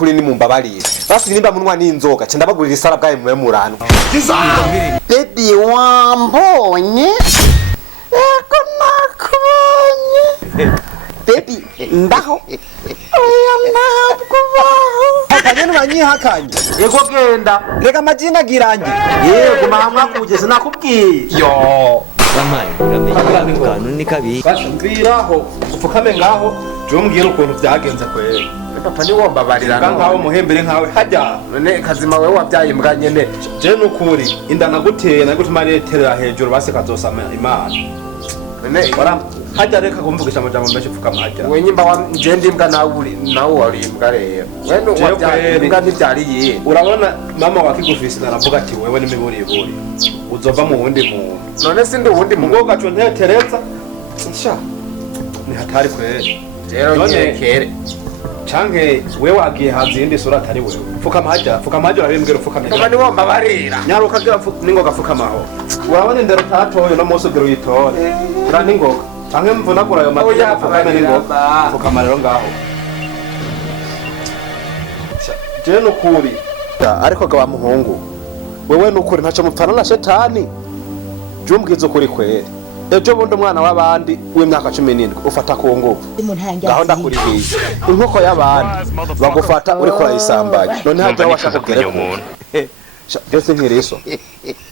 nukuri ni mumbabarire basi nimba munwa n'inzoga cyenda bagurira isara bwaye mwe murano baby wambonye eko nakubonye baby ndaho oya nakubaho akanyene banyihakanye yego genda reka amajina girangi yego mama kugeze nakubwiye yo Bamai uramenye kanuni kabi bashubiraho upfukame ngaho jumbwira ukuntu byagenze kwera papa ni womba barira ngaho muhembere nkawe hajya none kazima wewe wabyaye imbwa nyene je nukuri inda naguteye nagutuma neterera hejuru base kazosama imana none bara hajya reka kumvugisha amajambo menshi upfukama hajya we nyimba wa nje imbwa nawe wari imbwa rero wewe wabyaye imbwa ntibyariye urabona mama wakigufise naravuga ati wewe n'imiburiburi uzova mu wundi muntu none sindi wundi mugo gaco ntetereza nsha ni hatari kwera rero nyekere canke wewe wagiye hazi indi sura atari wewe fukama hajya urabimbwira ufukame papa ni womba barira nyaruka gira ningoga fukamaho urabona indero tatoyo no muso gira uyitore ura ningoga canke mvunagura ayo matya fukame ningoga fukama rero ngaho je nukuri ariko gaba muhungu wewe nukuri ntaco mupfana na shetani jumbwiza ukuri kwere ejo bundi umwana w'abandi w'imyaka 17 ufata ku nguvu gaho ndakurihiye inkoko y'abandi bagufata uri kurayisambanya none hajya washaka kugere umuntu byose nkiriso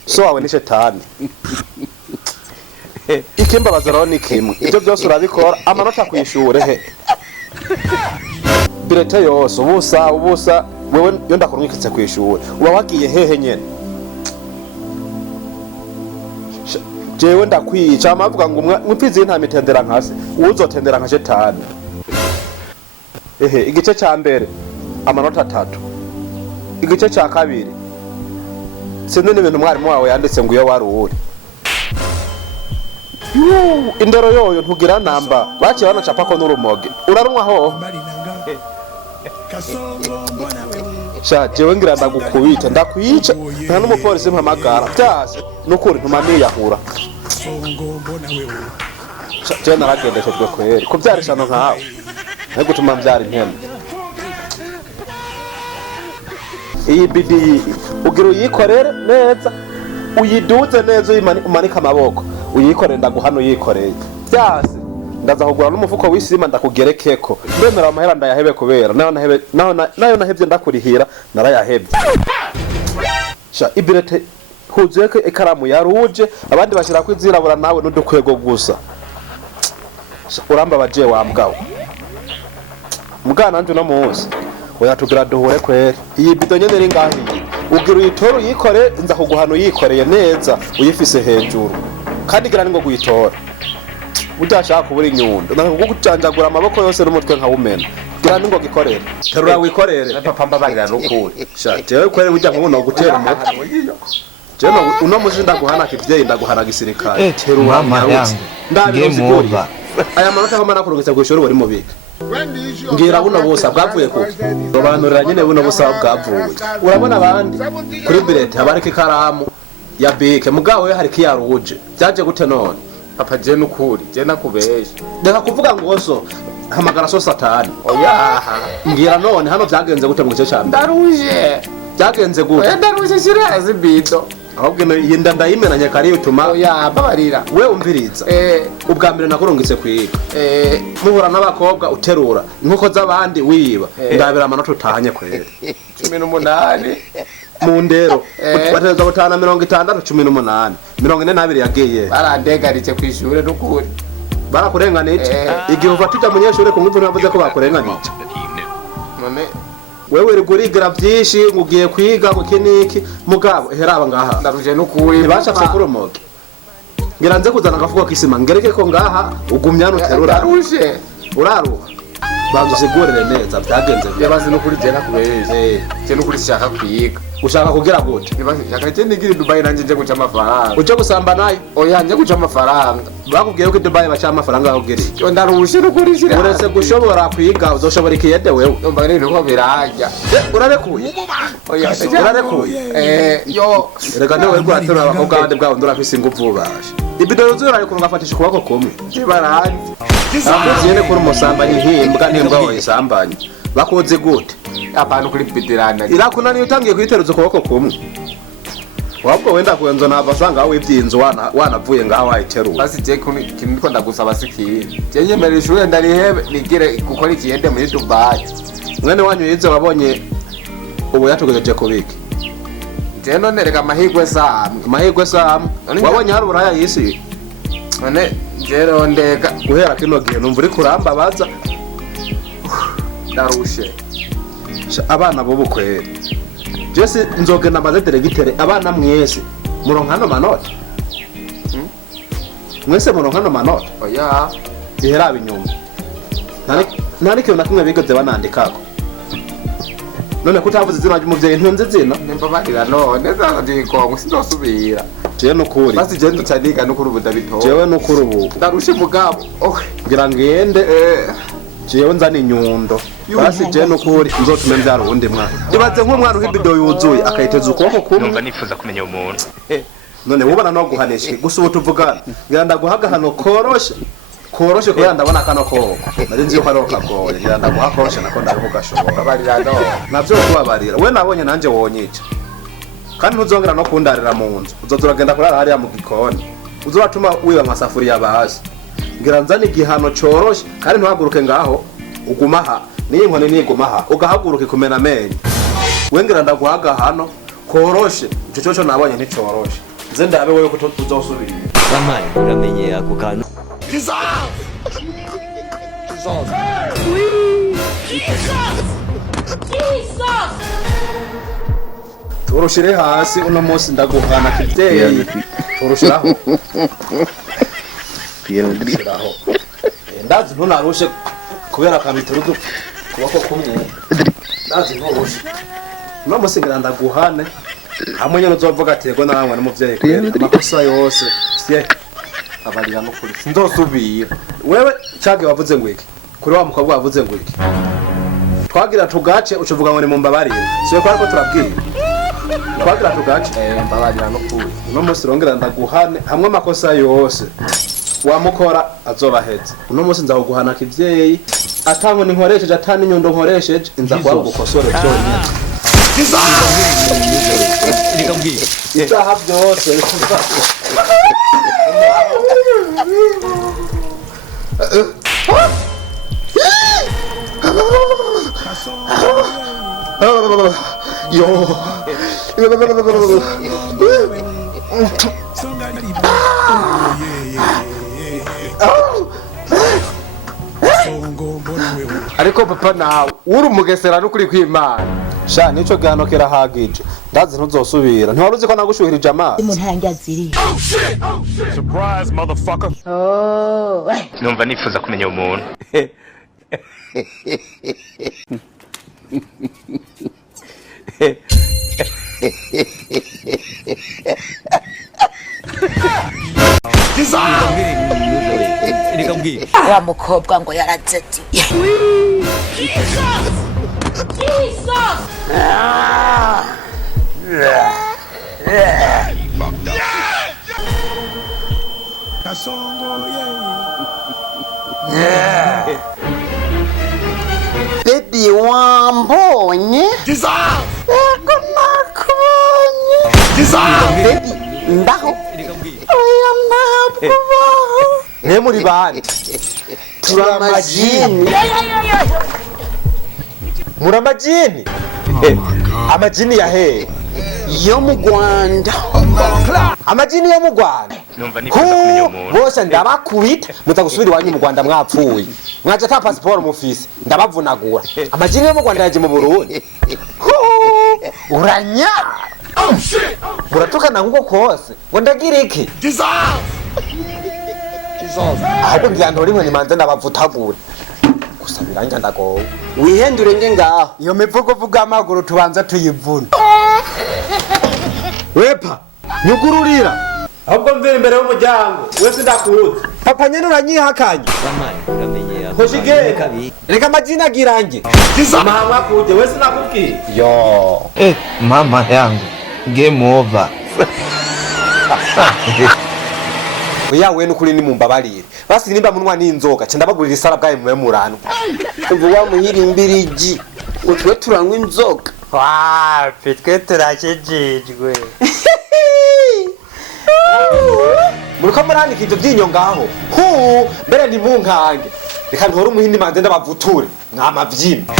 so wawe ni shetani ikimbabaza rero ni kimwe ibyo byose urabikora amanota kwishure he birete yose ubusa wewe yo ndakurungikitse kwishure uba wagiye hehe nyene jewe ndakwica amavuga ngo mwipfizi nta mitendera nkase uzotendera nka shetani igice ca mbere amanota 3 igice ca kabiri sinde n'ibintu mwarimu wawe yanditse ngo iyo wari uri indero yoyo ntugira namba baciye banacapa ko n'urumoge urarumwa ho sha jewe ngira ndagukubita ndakwica nta n'umupolisi mpamagara byase nukuri ntumamiye yahura je naragendeshejwe kweri ko byarishano nkawe nko gutuma mbyara impene iyi bidi ugira uyikorere neza uyiduze neza umanika amaboko uyikorere ndaguhano yikoreye byase ndaza kugura n'umufuko w'isima ndakugerekeko ndemera amahera ndayahebe kubera nayo nahebye ndakurihira narayahebye sha ibirete huzuye ko ikaramu yaruje abandi bashira ko izirabura nawe n'udukwego gusa uramba baje wambwawe mugana nje no munsi oya tugira duhure kwere iyi bido nyene ri ngahi ugira uyitoro yikore nza kuguhano yikoreye neza uyifise hejuru kandi gira ningo guyitora udashaka kubura inyundo nako gucanjagura amaboko yose n'umutwe nka wumena gira ningo gikorera terura wikorere papa mbabarira nukuri sha jewe kwere burya ngo gutera umutwe jeno uno muzi ndaguhana kivyeyi ndaguhana gisirikare terura yangu ndabiziguri aya manota aho mana kurungitse kwishoro bari mubika ngira buno bosa bwavuye kuki robanurira nyene buno bosa bwavuye urabona abandi kuri birete abareke karamu ya bike mugawe hari kiyaruje byaje gute none papa je nukuri je nakubesha ndeka kuvuga ngo so hamagara so satani oya ngira none hano byagenze gute mu gice cyane ndaruje byagenze gute ndaruje shirazi bido ahubwo yinda ndayimenanye kari utuma oya babarira we umviriza ubwa mbere nakurungitse kwiga muhura n'abakobwa uterura inkoko z'abandi wiba ndabira amanota utahanye kwere 18 mu ndero batereza gutana 60 18 42 yagiye barandegaritse kwishure nukuri barakurenganije igihe ufatija munyeshure ku ngufu navuze ko bakurenganije none wewe rigurigira byinshi ngugiye kwiga mukiniki mugabo heraba ngaha ndaruje nukuri ntibashafye kuromoke ngira nze kuzana agafuko k'isima ngereke ko ngaha ugumya nuterura ndaruje uraruha banzu sigurire neza byagenze yabazi nukuri je nakubeshe je nukuri shaka kwiga ushaka kugira gute shaka je nigiri Dubai nanje nje guca amafaranga uje gusamba nayo oya nje guca amafaranga bakubwiye ko Dubai bacha amafaranga ahogeri yo ndarushe nukuri shira uretse gushobora kwiga uzoshobora ikiyede wewe umva rero ko birajya urarekuye oya urarekuye yo rega newe rwatora abakobwa bandi bwabo ndurafise ingufu bashe ibido yuzura ariko ngafatisha kubako kumwe kibaranje aho yene kuri umusambanyi himbwa n'imbwa wawe isambanye bakoze gute Apana kuri bidirana. Irakunaniye utangiye kwiteruza ukuboko kumwe. Wabwo wenda kuenzo nava sanga aho ivyinzo wanavuye ngaho wayiteruye. Basi je kiniko ndagusaba sikiri. Je nyemera ishure ndarihebe nigire gukora ikiyende muri Dubai. Mwene wanyu yize wabonye ubu yatugejeje kubiki. Je none reka amahirwe Samwe. Wabonye hari uraya yisi. None je rondeka Guhera kino gihe numva uri kurambabaza. Darushe. Abana bo bukwera. Jesse nzogenda maze deregitere abana mwese muronkano manota. Mwese muronkano manota. Oya. Ihera binyuma. Nari kiyo nakimwe bigoze banandikako. None kutavuze izina ry'umuvyeyi ntunze zina. Nimba barira none ndiko musindosubira. Je nukuri. Basi je ndutandika nukuri ubudabito. Jewe nukuri ubu. Darushe mugabo. Ngira ngende jewe nzana inyundo. Basi je nukuri nzotume mbyara ubundi mwana. Ibaze nk'umwana uhibido yuzuye akayiteza ukuboko kumwe. Numva nifuza kumenya umuntu. None wubana no guhanisha gusa ubu tuvugana. Ngira ndaguhaga hano koroshe kubera ndabona kano koko. Nari nzi ko ari okagoye. Ngira ndaguha koroshe nako ndaruhuka shobora. Barira no. Navyo kubabarira. We nabonye nanje wonyica. Kandi ntuzongera no kundarira mu nzu. Uzozuragenda kurara hariya mu gikoni. Uzobatuma wiba amasafuriya bazi. Ngira nzani igihano coroshe kandi ntuhaguruke ngaho ugumaha. Niyi nkone nigumaha ugahaguruke kumena amenyo. Wengira ndaguhaga hano koroshe. Ico cyo nabonye nticoroshe. Nze ndabe wewe ko tuzosubira. Samai uramenye ako kantu. Turushire hasi uno munsi ndaguhana kivyeyi. Turushiraho. Turushiraho. Ndazi ntunarushe kubera kabituru kubako kumwe. Ndazi nturushe. Uno munsi ngira ndaguhane. Hamwe nyene uzovuga ati yego namwe n'umuvyeyi kwera amakosa yose. Sie abarira no kuri. Ndosubira. Wewe cyage wavuze ngo iki? Kuri wa mukobwa wavuze ngo iki? Twagira tugace ucuvuga ngo ni mumbabarire. Siwe kwa ariko turabwira. Twagira tugace Mbabarira no kuri. uno munsi rongera ndaguhane hamwe amakosa yose. Wamukora azobahetse. Uno munsi nzaguhana kivyeyi atango ninkoresheje atani nyundo nkoresheje inzakwara gukosora byonyine. Reka mbwira. Itaha byose bikuva. Yo. Ariko papa nawe uri umugesera no kuri kwimana. Sha nico gihano kirahagije. Ndazi ntuzosubira. Ntiwaruzi ko nagushuhirije amazi. Umuntu aziri. Surprise motherfucker. Oh. Numva nifuza kumenya umuntu. Reka mbwira. Wa mukobwa ngo yarazetiye. Baby wambonye? Ego nakubonye. Baby ndaho? Reka mbwira. Oya nakubaho. Ne muri bande. Turamajini. Muramajini? Amajini ya he? Yo mu Rwanda. Amajini yo mu Rwanda. Numva nifuza kumenya umuntu. Bose ndabakubita mutagusubira iwanyu mu Rwanda mwapfuye. Mwaje ata passport mufise ndabavunagura. Amajini yo mu Rwanda yaje mu Burundi. Uranya. Muratukana nguko kose. Ngo ndagira iki? Ahubwo ngira rimwe nimanze ndabavutagura. Gusa biranja ndagowe. Wihendure nge ngaho. Iyo mivugo vuga amaguru tubanza tuyivuna. Wepa, nyugururira. Ahubwo mvira imbere y'umuryango. Wese ndakuruza. Papa nyene uranyihakanye. Samai uramenye ako Hoshige. kantu. Reka amajina agirange. Mahanga kuje wese nakubwiye. Yo. Mama yangu, game over. Oya we nukuri ni mumbabarire. Basi nimba munwa n'inzoga, cyo ndabagurira isara bwaye mwe murano. Uvuga muhiri imbirigi. utwe turanywa inzoga. Wapi twe turakijijwe. Muriko muranika ivyo vyinyo ngaho. Mbere ni munkange. Reka ntore umuhindi manze ndabavuture. Mwamavyimba.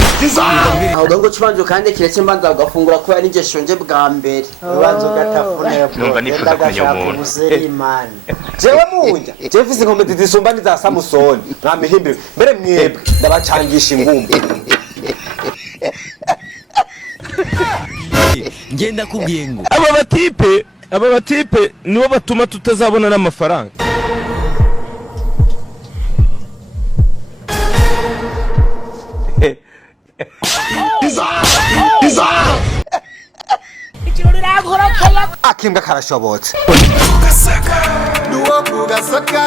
Aho ngo cubanje kandi kiretse mbanza ugafungura ko yari nje shonje bwa mbere. Ubanza ugatafuna Numva nifuza kumenya umuntu. Jewe munja. Jewe mfise inkomezi zisumba n'iza Samusoni. Mwamihimbi. Mbere mwebwe ndabacangisha ingumba. Ngenda kubwiye ngo aba batipe nibo batuma tutazabona n'amafaranga. Akimbwa karashobotse. Duwo kugasaka